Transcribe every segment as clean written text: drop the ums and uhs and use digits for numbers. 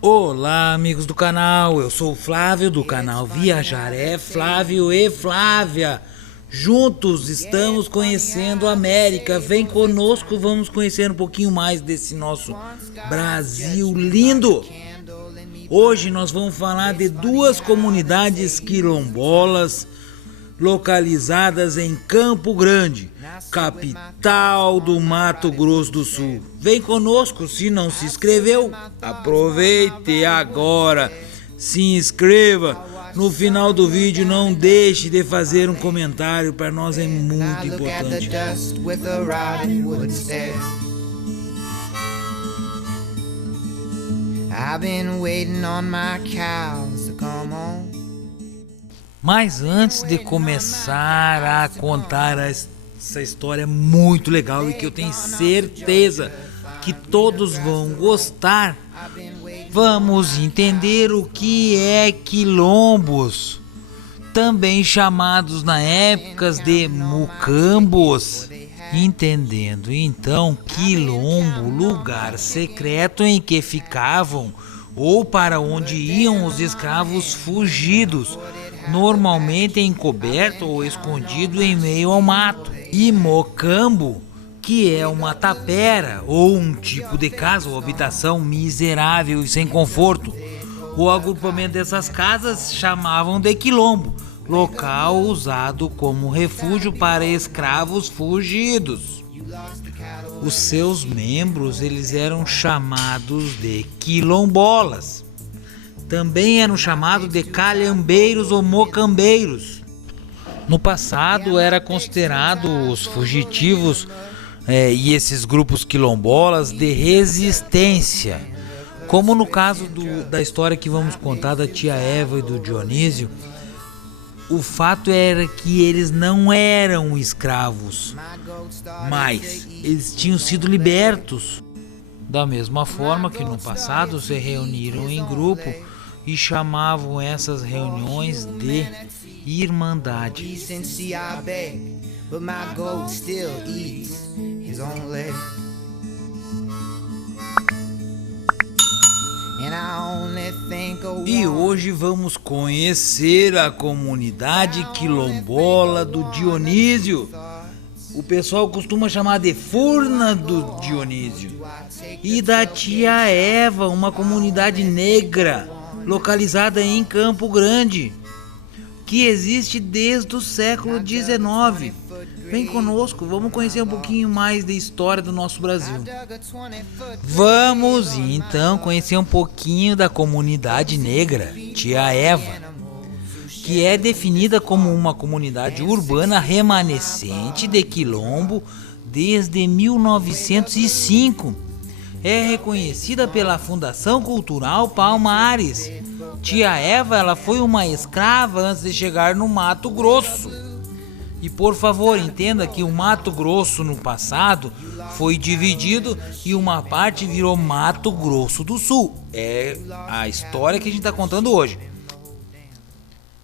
Olá, amigos do canal, eu sou o Flávio do canal Viajar é Flávio e Flávia. Juntos estamos conhecendo a América. Vem conosco, vamos conhecer um pouquinho mais desse nosso Brasil lindo. Hoje nós vamos falar de duas comunidades quilombolas localizadas em Campo Grande, capital do Mato Grosso do Sul. Vem conosco, se não se inscreveu, aproveite agora, se inscreva. No final do vídeo não deixe de fazer um comentário, para nós é muito importante. Mas antes de começar a contar essa história muito legal e que eu tenho certeza que todos vão gostar, vamos entender o que é quilombos, também chamados na época de mucambos. Entendendo então, quilombo, lugar secreto em que ficavam ou para onde iam os escravos fugidos, normalmente encoberto ou escondido em meio ao mato. E mocambo, que é uma tapera ou um tipo de casa ou habitação miserável e sem conforto. O agrupamento dessas casas chamavam de quilombo, local usado como refúgio para escravos fugidos. Os seus membros eles eram chamados de quilombolas. Também eram chamados de calhambeiros ou mocambeiros. No passado era considerado os fugitivos e esses grupos quilombolas de resistência. Como no caso da história que vamos contar da tia Eva e do Dionísio, o fato era que eles não eram escravos, mas eles tinham sido libertos. Da mesma forma que no passado se reuniram em grupo e chamavam essas reuniões de irmandade. E hoje vamos conhecer a comunidade quilombola do Dionísio. O pessoal costuma chamar de Furna do Dionísio. E da tia Eva, uma comunidade negra localizada em Campo Grande, que existe desde o século XIX. Vem conosco, vamos conhecer um pouquinho mais da história do nosso Brasil. Vamos então conhecer um pouquinho da comunidade negra, tia Eva, que é definida como uma comunidade urbana remanescente de quilombo desde 1905. É reconhecida pela Fundação Cultural Palmares. Tia Eva, ela foi uma escrava antes de chegar no Mato Grosso. E por favor, entenda que o Mato Grosso no passado foi dividido e uma parte virou Mato Grosso do Sul. É a história que a gente está contando hoje.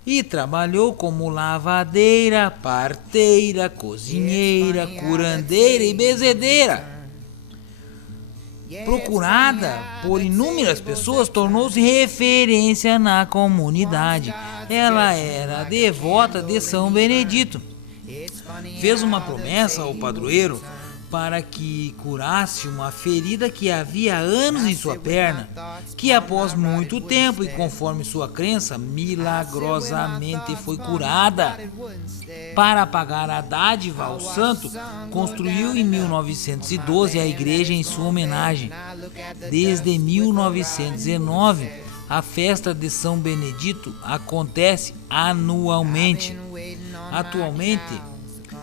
E trabalhou como lavadeira, parteira, cozinheira, curandeira e bezedeira. Procurada por inúmeras pessoas, tornou-se referência na comunidade. Ela era devota de São Benedito. Fez uma promessa ao padroeiro para que curasse uma ferida que havia anos em sua perna, que após muito tempo e conforme sua crença, milagrosamente foi curada. Para pagar a dádiva ao santo, construiu em 1912 a igreja em sua homenagem. Desde 1919, a festa de São Benedito acontece anualmente. Atualmente,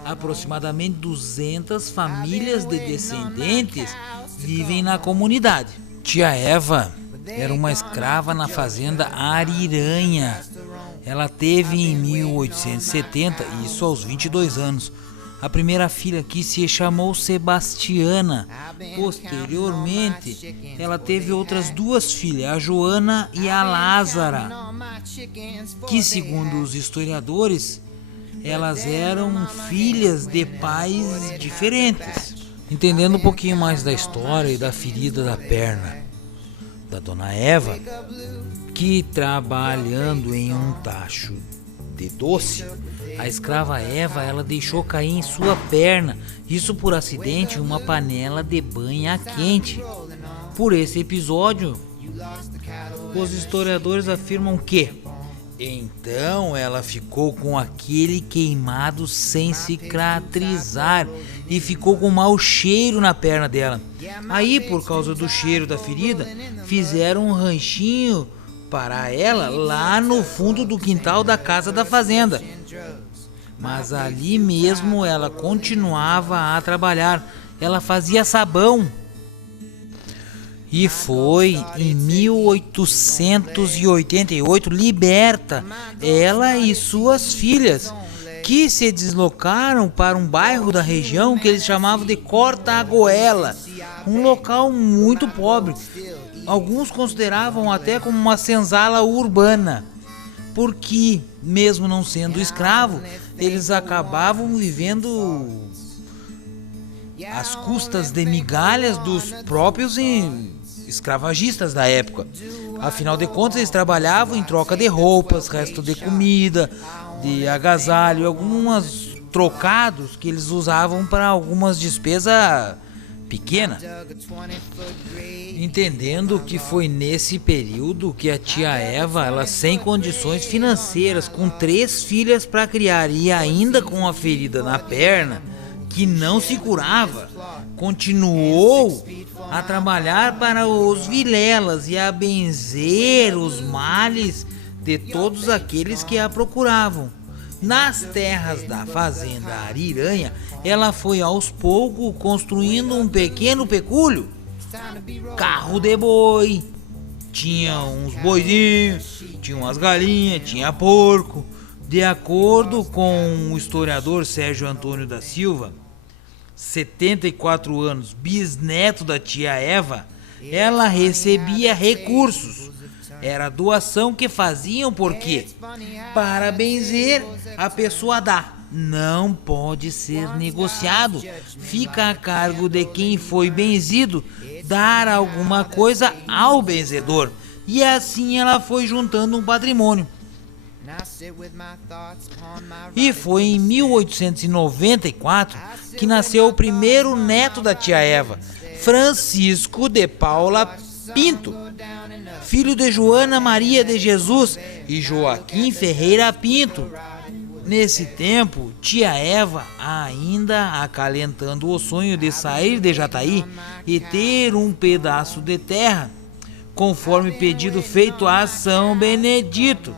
aproximadamente 200 famílias de descendentes vivem na comunidade. Tia Eva era uma escrava na fazenda Ariranha. Ela teve em 1870, isso aos 22 anos, a primeira filha, que se chamou Sebastiana. Posteriormente, ela teve outras duas filhas, a Joana e a Lázara, que segundo os historiadores, elas eram filhas de pais diferentes. Entendendo um pouquinho mais da história e da ferida da perna, da dona Eva, que trabalhando em um tacho de doce, a escrava Eva, ela deixou cair em sua perna, isso por acidente, uma panela de banha quente. Por esse episódio, os historiadores afirmam que então ela ficou com aquele queimado sem cicatrizar e ficou com mau cheiro na perna dela. Aí, por causa do cheiro da ferida, fizeram um ranchinho para ela lá no fundo do quintal da casa da fazenda. Mas ali mesmo ela continuava a trabalhar. Ela fazia sabão. E foi em 1888 liberta ela e suas filhas, que se deslocaram para um bairro da região que eles chamavam de Cortagoela, um local muito pobre. Alguns consideravam até como uma senzala urbana, porque mesmo não sendo escravo, eles acabavam vivendo às custas de migalhas dos próprios escravagistas da época. Afinal de contas, eles trabalhavam em troca de roupas, resto de comida, de agasalho, alguns trocados que eles usavam para algumas despesas pequenas. Entendendo que foi nesse período que a tia Eva, ela sem condições financeiras, com 3 filhas para criar e ainda com a ferida na perna, que não se curava, continuou a trabalhar para os Vilelas e a benzer os males de todos aqueles que a procuravam. Nas terras da fazenda Ariranha, ela foi aos poucos construindo um pequeno pecúlio. Carro de boi, tinha uns boizinhos, tinha umas galinhas, tinha porco. De acordo com o historiador Sérgio Antônio da Silva, 74 anos, bisneto da tia Eva, ela recebia recursos. Era doação que faziam porque, para benzer, a pessoa dá. Não pode ser negociado. Fica a cargo de quem foi benzido dar alguma coisa ao benzedor. E assim ela foi juntando um patrimônio. E foi em 1894 que nasceu o primeiro neto da tia Eva, Francisco de Paula Pinto, filho de Joana Maria de Jesus e Joaquim Ferreira Pinto. Nesse tempo, tia Eva, ainda acalentando o sonho de sair de Jataí e ter um pedaço de terra, conforme pedido feito a São Benedito,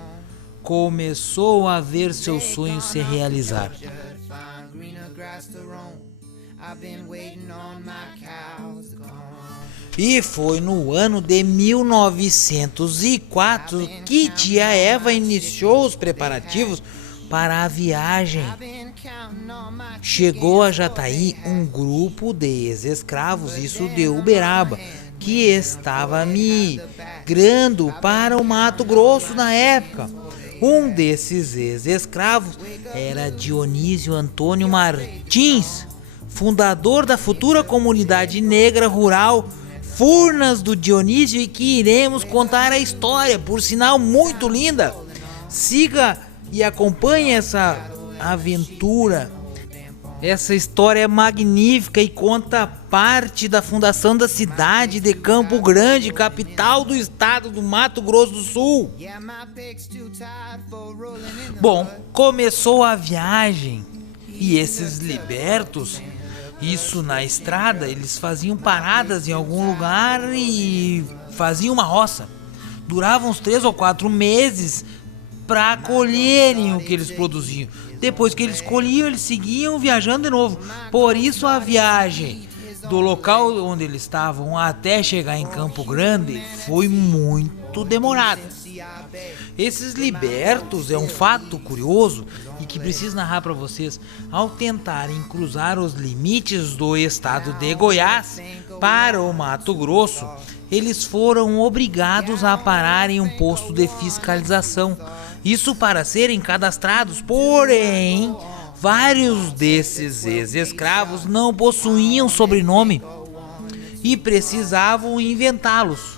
começou a ver seu sonho se realizar. E foi no ano de 1904 que tia Eva iniciou os preparativos para a viagem. Chegou a Jataí um grupo de ex-escravos, isso de Uberaba, que estava migrando para o Mato Grosso na época. Um desses ex-escravos era Dionísio Antônio Martins, fundador da futura comunidade negra rural Furnas do Dionísio, e que iremos contar a história, por sinal muito linda. Siga e acompanhe essa aventura. Essa história é magnífica e conta parte da fundação da cidade de Campo Grande, capital do estado do Mato Grosso do Sul. Bom, começou a viagem e esses libertos, isso na estrada, eles faziam paradas em algum lugar e faziam uma roça. Duravam uns 3 ou 4 meses para colherem o que eles produziam. Depois que eles colhiam, eles seguiam viajando de novo. Por isso a viagem do local onde eles estavam até chegar em Campo Grande foi muito demorada. Esses libertos é um fato curioso e que preciso narrar para vocês. Ao tentarem cruzar os limites do estado de Goiás para o Mato Grosso, eles foram obrigados a parar em um posto de fiscalização. Isso para serem cadastrados, porém, vários desses ex-escravos não possuíam sobrenome e precisavam inventá-los.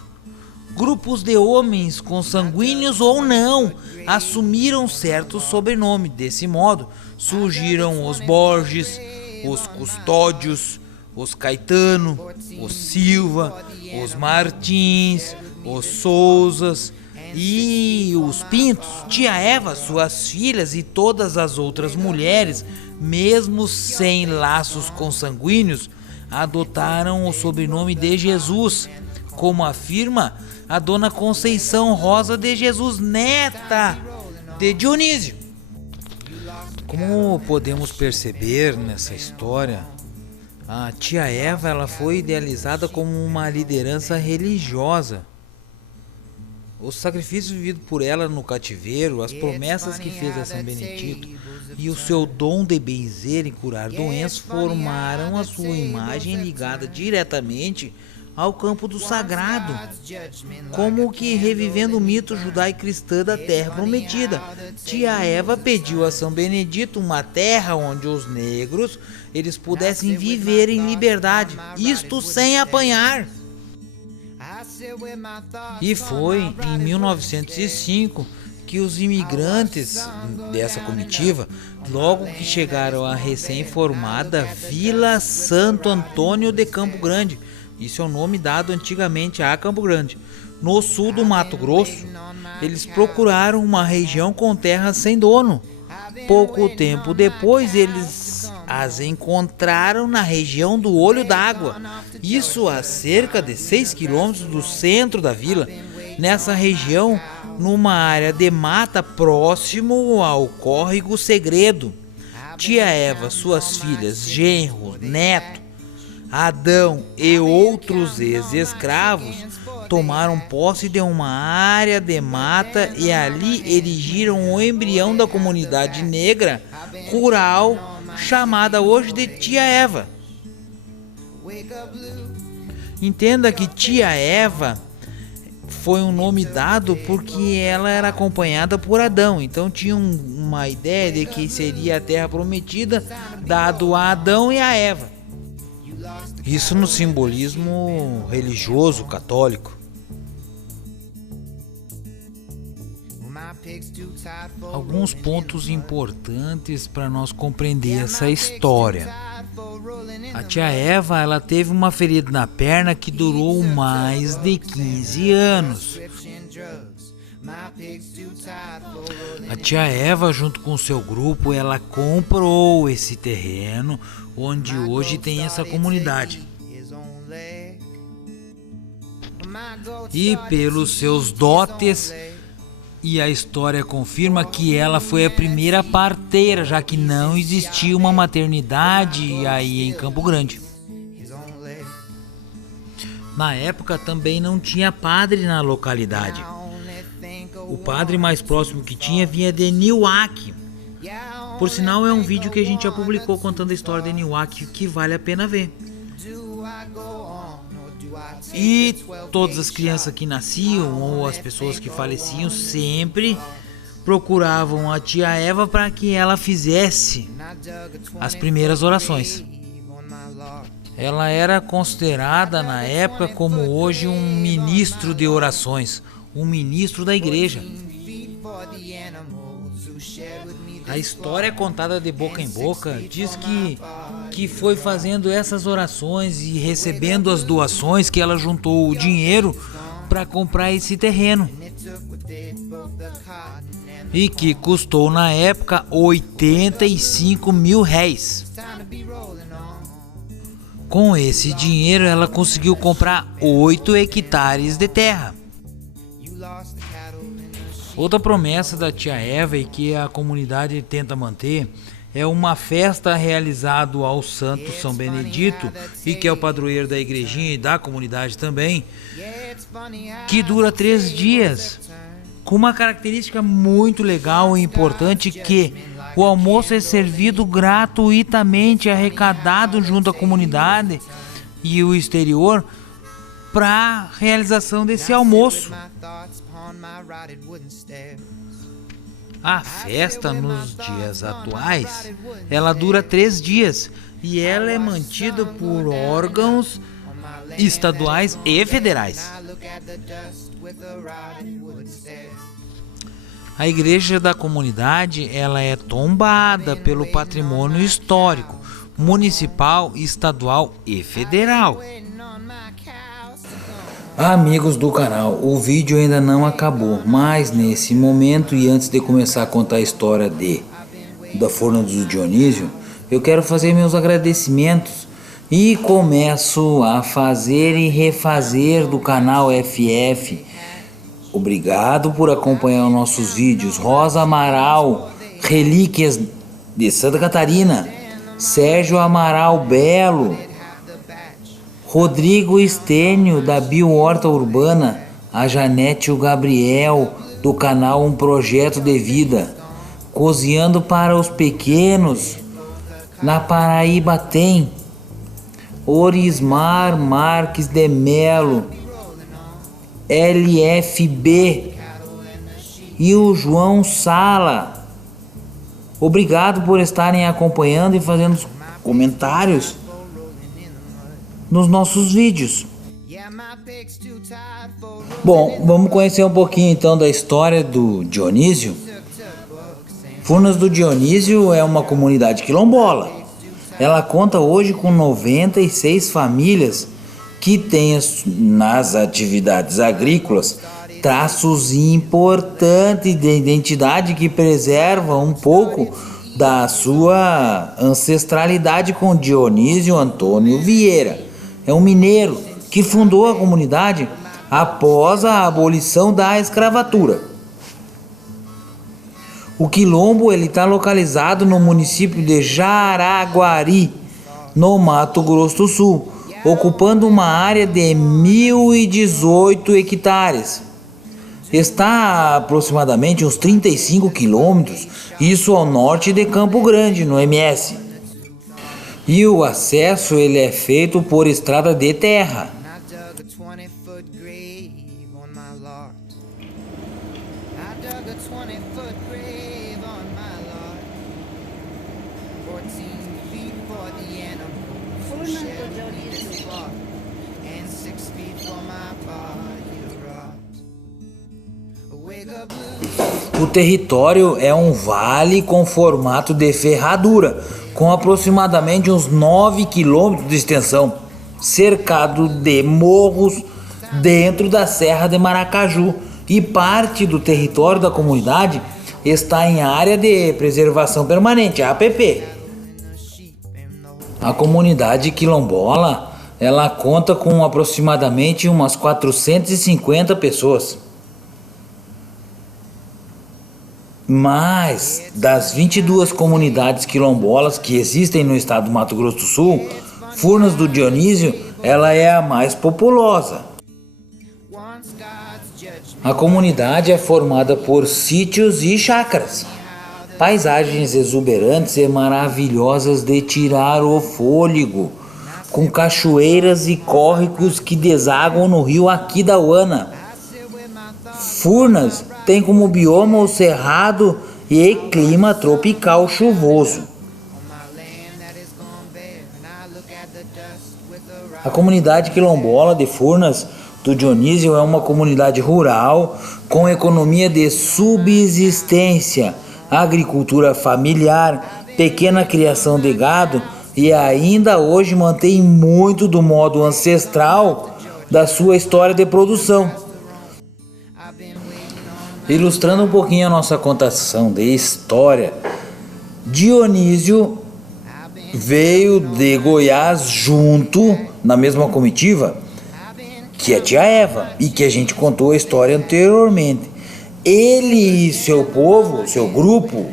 Grupos de homens, consanguíneos ou não, assumiram certo sobrenome. Desse modo, surgiram os Borges, os Custódios, os Caetano, os Silva, os Martins, os Souzas e os Pintos. Tia Eva, suas filhas e todas as outras mulheres, mesmo sem laços consanguíneos, adotaram o sobrenome de Jesus, como afirma a dona Conceição Rosa de Jesus, neta de Dionísio. Como podemos perceber nessa história, a tia Eva ela foi idealizada como uma liderança religiosa. Os sacrifícios vividos por ela no cativeiro, as promessas que fez a São Benedito e o seu dom de benzer e curar doenças formaram a sua imagem ligada diretamente ao campo do sagrado, como que revivendo o mito judaico-cristã da terra prometida. Tia Eva pediu a São Benedito uma terra onde os negros eles pudessem viver em liberdade, isto sem apanhar. E foi em 1905 que os imigrantes dessa comitiva, logo que chegaram à recém-formada Vila Santo Antônio de Campo Grande, isso é o nome dado antigamente a Campo Grande, no sul do Mato Grosso, eles procuraram uma região com terras sem dono. Pouco tempo depois, eles as encontraram na região do Olho d'Água, isso a cerca de 6 quilômetros do centro da vila. Nessa região, numa área de mata próximo ao córrego Segredo, tia Eva, suas filhas, genro, neto, Adão e outros ex-escravos tomaram posse de uma área de mata e ali erigiram o embrião da comunidade negra rural chamada hoje de Tia Eva. Entenda que Tia Eva foi um nome dado porque ela era acompanhada por Adão, então tinha uma ideia de que seria a terra prometida dado a Adão e a Eva. Isso no simbolismo religioso católico. Alguns pontos importantes para nós compreender essa história. A tia Eva ela teve uma ferida na perna que durou mais de 15 anos. A tia Eva, junto com seu grupo, ela comprou esse terreno onde hoje tem essa comunidade. E pelos seus dotes, e a história confirma que ela foi a primeira parteira, já que não existia uma maternidade aí em Campo Grande. Na época também não tinha padre na localidade. O padre mais próximo que tinha vinha de Niuaque. Por sinal, é um vídeo que a gente já publicou contando a história de Niuaque, que vale a pena ver. E todas as crianças que nasciam ou as pessoas que faleciam sempre procuravam a tia Eva para que ela fizesse as primeiras orações. Ela era considerada na época como hoje um ministro de orações, um ministro da igreja. A história contada de boca em boca diz que foi fazendo essas orações e recebendo as doações que ela juntou o dinheiro para comprar esse terreno. E que custou na época 85 mil réis. Com esse dinheiro ela conseguiu comprar 8 hectares de terra. Outra promessa da tia Eva e que a comunidade tenta manter é uma festa realizada ao Santo São Benedito, e que é o padroeiro da igrejinha e da comunidade também, que dura 3 dias, com uma característica muito legal e importante, que o almoço é servido gratuitamente, arrecadado junto à comunidade e o exterior para a realização desse almoço. A festa nos dias atuais, ela dura 3 dias e ela é mantida por órgãos estaduais e federais. A igreja da comunidade, ela é tombada pelo patrimônio histórico, municipal, estadual e federal. Amigos do canal, o vídeo ainda não acabou, mas nesse momento e antes de começar a contar a história da Furnas do Dionísio, eu quero fazer meus agradecimentos e começo a fazer e refazer do canal FF. Obrigado por acompanhar os nossos vídeos. Rosa Amaral, Relíquias de Santa Catarina, Sérgio Amaral Belo, Rodrigo Estênio da Biohorta Urbana, a Janete e o Gabriel do canal Um Projeto de Vida, Cozinhando para os Pequenos, na Paraíba tem Orismar Marques de Melo, LFB e o João Sala. Obrigado por estarem acompanhando e fazendo comentários nos nossos vídeos. Bom, vamos conhecer um pouquinho então da história do Dionísio. Furnas do Dionísio é uma comunidade quilombola. Ela conta hoje com 96 famílias que têm nas atividades agrícolas traços importantes de identidade que preservam um pouco da sua ancestralidade com Dionísio Antônio Vieira. É um mineiro que fundou a comunidade após a abolição da escravatura. O quilombo está localizado no município de Jaraguari, no Mato Grosso do Sul, ocupando uma área de 1.018 hectares. Está a aproximadamente uns 35 quilômetros, isso ao norte de Campo Grande, no MS. E o acesso ele é feito por estrada de terra. O território é um vale com formato de ferradura, com aproximadamente uns 9 quilômetros de extensão, cercado de morros dentro da Serra de Maracaju, e parte do território da comunidade está em área de preservação permanente, APP. A comunidade quilombola, ela conta com aproximadamente umas 450 pessoas. Mas das 22 comunidades quilombolas que existem no estado do Mato Grosso do Sul, Furnas do Dionísio, ela é a mais populosa. A comunidade é formada por sítios e chácaras, paisagens exuberantes e maravilhosas de tirar o fôlego, com cachoeiras e córregos que desaguam no rio Aquidauana. Furnas tem como bioma o cerrado e clima tropical chuvoso. A comunidade quilombola de Furnas do Dionísio é uma comunidade rural com economia de subsistência, agricultura familiar, pequena criação de gado e ainda hoje mantém muito do modo ancestral da sua história de produção. Ilustrando um pouquinho a nossa contação de história, Dionísio veio de Goiás junto, na mesma comitiva, que a tia Eva, e que a gente contou a história anteriormente. Ele e seu povo, seu grupo,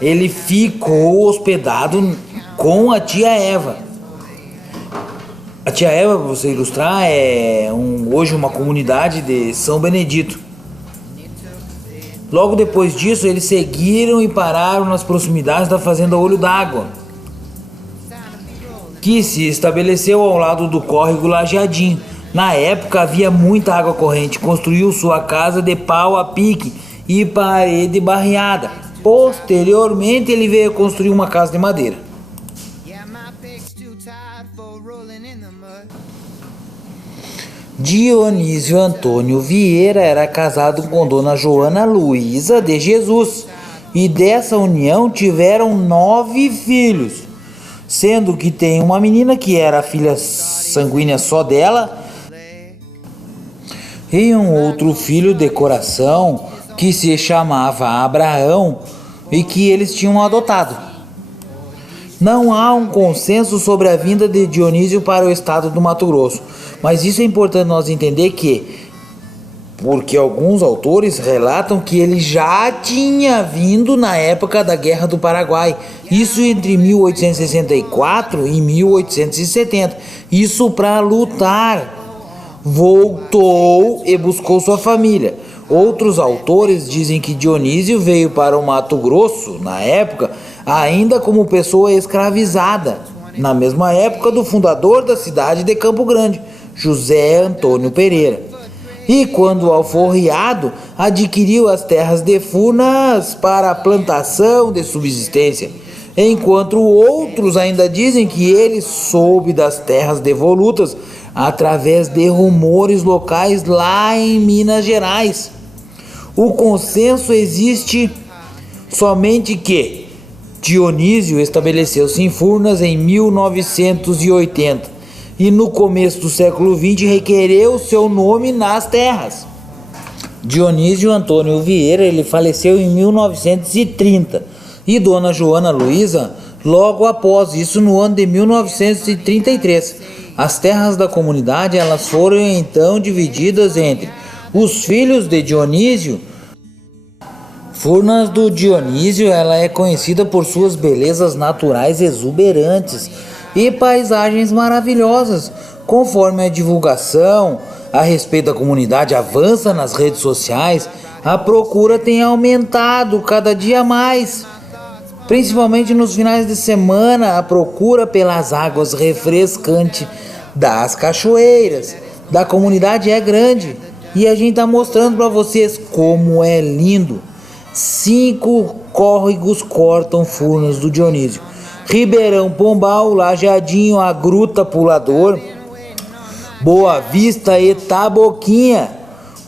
ele ficou hospedado com a tia Eva. A tia Eva, para você ilustrar, é hoje uma comunidade de São Benedito. Logo depois disso, eles seguiram e pararam nas proximidades da fazenda Olho d'Água, que se estabeleceu ao lado do córrego Lajeadinho. Na época havia muita água corrente, construiu sua casa de pau a pique e parede barreada. Posteriormente ele veio construir uma casa de madeira. Dionísio Antônio Vieira era casado com Dona Joana Luísa de Jesus e dessa união tiveram 9 filhos, sendo que tem uma menina que era filha sanguínea só dela e um outro filho de coração que se chamava Abraão e que eles tinham adotado. Não há um consenso sobre a vinda de Dionísio para o estado do Mato Grosso, mas isso é importante nós entender porque alguns autores relatam que ele já tinha vindo na época da Guerra do Paraguai, isso entre 1864 e 1870, isso para lutar. Voltou e buscou sua família. Outros autores dizem que Dionísio veio para o Mato Grosso, na época, ainda como pessoa escravizada, na mesma época do fundador da cidade de Campo Grande, José Antônio Pereira. E quando alforriado, adquiriu as terras de Furnas para a plantação de subsistência, enquanto outros ainda dizem que ele soube das terras devolutas através de rumores locais lá em Minas Gerais. O consenso existe somente que Dionísio estabeleceu-se em Furnas em 1980 e no começo do século XX requereu seu nome nas terras. Dionísio Antônio Vieira, ele faleceu em 1930 e Dona Joana Luísa logo após isso, no ano de 1933. As terras da comunidade elas foram então divididas entre os filhos de Dionísio. Furnas do Dionísio ela é conhecida por suas belezas naturais exuberantes e paisagens maravilhosas. Conforme a divulgação a respeito da comunidade avança nas redes sociais, a procura tem aumentado cada dia mais. Principalmente nos finais de semana, a procura pelas águas refrescantes das cachoeiras da comunidade é grande. E a gente está mostrando para vocês como é lindo. 5 córregos cortam Furnas do Dionísio: Ribeirão Pombal, Lajadinho, a Gruta Pulador, Boa Vista e Taboquinha.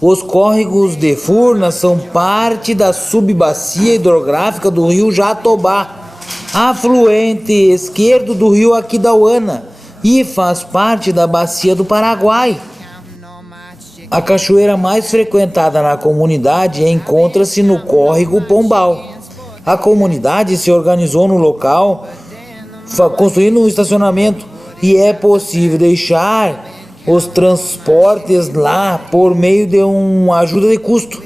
Os córregos de Furnas são parte da subbacia hidrográfica do rio Jatobá, afluente esquerdo do rio Aquidauana, e faz parte da bacia do Paraguai. A cachoeira mais frequentada na comunidade encontra-se no córrego Pombal. A comunidade se organizou no local, construindo um estacionamento, e é possível deixar os transportes lá por meio de uma ajuda de custo.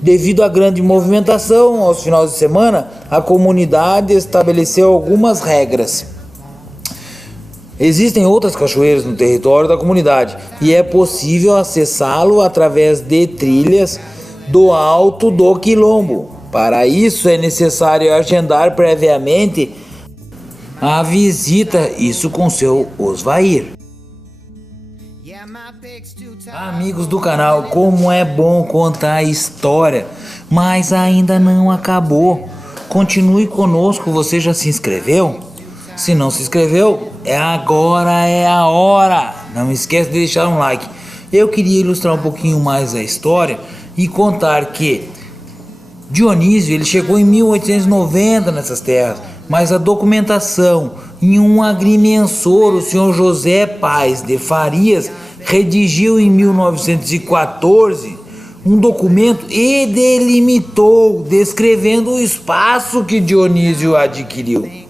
Devido à grande movimentação aos finais de semana, a comunidade estabeleceu algumas regras. Existem outras cachoeiras no território da comunidade e é possível acessá-lo através de trilhas do Alto do Quilombo. Para isso é necessário agendar previamente a visita, isso com seu Osvair. Amigos do canal, como é bom contar a história, mas ainda não acabou. Continue conosco. Você já se inscreveu? Se não se inscreveu, agora é a hora. Não esquece de deixar um like. Eu queria ilustrar um pouquinho mais a história e contar que Dionísio ele chegou em 1890 nessas terras, mas a documentação em um agrimensor, o senhor José Paz de Farias, redigiu em 1914 um documento e delimitou, descrevendo o espaço que Dionísio adquiriu.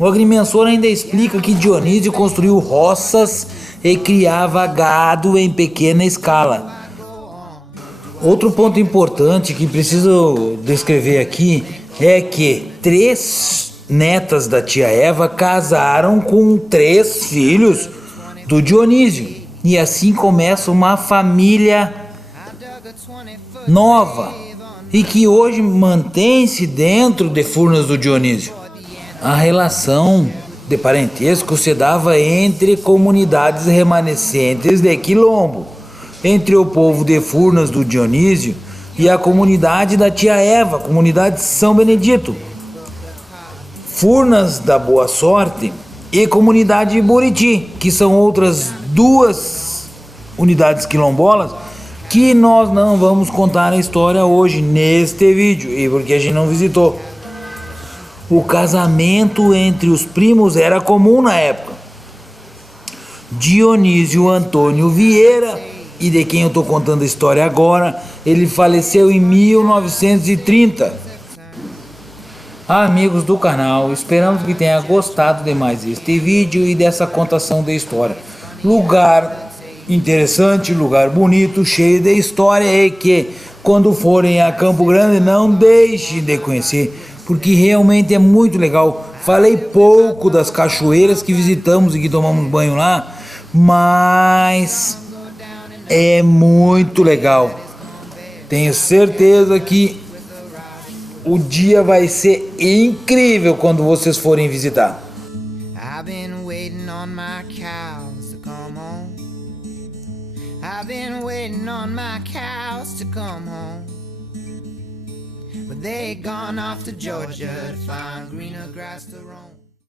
O agrimensor ainda explica que Dionísio construiu roças e criava gado em pequena escala. Outro ponto importante que preciso descrever aqui é que 3 netas da tia Eva casaram com 3 filhos do Dionísio, e assim começa uma família nova e que hoje mantém-se dentro de Furnas do Dionísio. A relação de parentesco se dava entre comunidades remanescentes de Quilombo, entre o povo de Furnas do Dionísio e a comunidade da tia Eva, comunidade de São Benedito. Furnas da Boa Sorte e comunidade Buriti, que são outras 2 unidades quilombolas que nós não vamos contar a história hoje neste vídeo, e porque a gente não visitou. O casamento entre os primos era comum na época. Dionísio Antônio Vieira, e de quem eu estou contando a história agora, ele faleceu em 1930. Amigos do canal, esperamos que tenha gostado de mais este vídeo e dessa contação da história. Lugar interessante, lugar bonito, cheio de história, e que quando forem a Campo Grande não deixem de conhecer, porque realmente é muito legal. Falei pouco das cachoeiras que visitamos e que tomamos banho lá, mas é muito legal. Tenho certeza que o dia vai ser incrível quando vocês forem visitar. I've been waiting on my cows to come home. I've been waiting on my cows to come home. But they gone off to Georgia to find greener grass to roam.